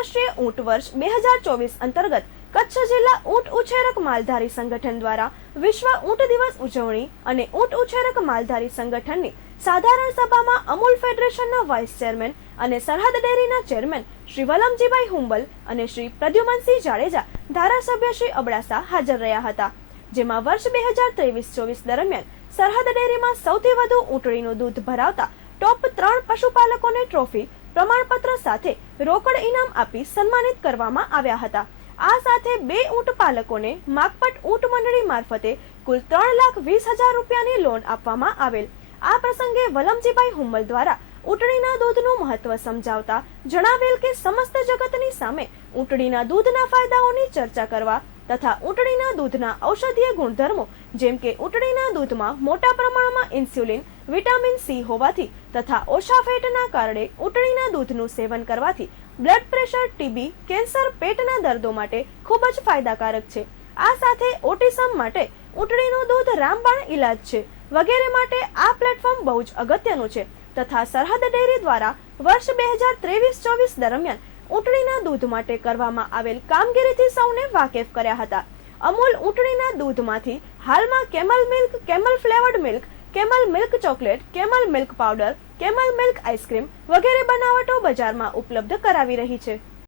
આંતરરાષ્ટ્રીય ઊંટ વર્ષ 2024 અંતર્ગત કચ્છ જિલ્લા ઊંટ ઉછેરક માલધારી સંગઠન દ્વારા વિશ્વ ઊંટ દિવસ ઉજવણી અને ઊંટ ઉછેરક માલધારી સંગઠનની સાધારણ સભામાં અમૂલ ફેડરેશનના વાઇસ ચેરમેન અને સરહદ ડેરીના ચેરમેન શ્રી વલમજીભાઈ હુંબલ અને શ્રી પ્રદ્યુમનસિંહ જાડેજા, ધારાસભ્ય શ્રી અબડાસા હાજર રહ્યા હતા, જેમાં વર્ષ 2023-24 દરમિયાન સરહદ ડેરીમાં સૌથી વધુ ઊંટડીનું દૂધ ભરાવતા ટોપ 3 પશુપાલકોને ટ્રોફી, પ્રમાણપત્ર સાથે રોકડ ઇનામ આપી સન્માનિત કરવામાં આવ્યા હતા. આ સાથે 2 ઊંટ પાલકોને માકપટ ઊંટ મંડળી મારફતે કુલ 3,20,000 રૂપિયાની લોન આપવામાં આવેલ. આ પ્રસંગે વલમજીભાઈ હુંબલ દ્વારા ઊંટડીના દૂધનું મહત્વ સમજાવતા જણાવેલ કે સમસ્ત જગતની સામે ઊંટડીના દૂધના ફાયદાઓની ચર્ચા કરવા તથા ઊંટડીના દૂધના ઔષધીય ગુણધર્મો જેમ કે ઊંટડીના દૂધમાં મોટા પ્રમાણમાં ઇન્સ્યુલિન, વિટામિન સી હોવાથી તથા ઓછા ફેટના કારણે ઊંટડીના દૂધનું સેવન કરવાથી બ્લડ પ્રેશર, ટીબી, કેન્સર, પેટના દર્દો માટે ખૂબ જ ફાયદાકારક છે. આ સાથે ઓટિસમ માટે ઊંટડીનું દૂધ રામબાણ ઇલાજ છે વગેરે માટે આ પ્લેટફોર્મ બહુ જ અગત્યનું છે તથા સરહદ ડેરી દ્વારા વર્ષ 2023-24 દરમિયાન ઊંટડીના દૂધ માટે કરવામાં આવેલ કામગીરીથી સૌને વાકેફ કર્યા હતા. અમૂલ ઊંટડીના દૂધમાંથી હાલમાં camel milk, camel flavoured milk, camel milk chocolate, camel milk powder, camel milk ice cream વગેરે બનાવટો બજારમાં ઉપલબ્ધ કરાવી રહી છે.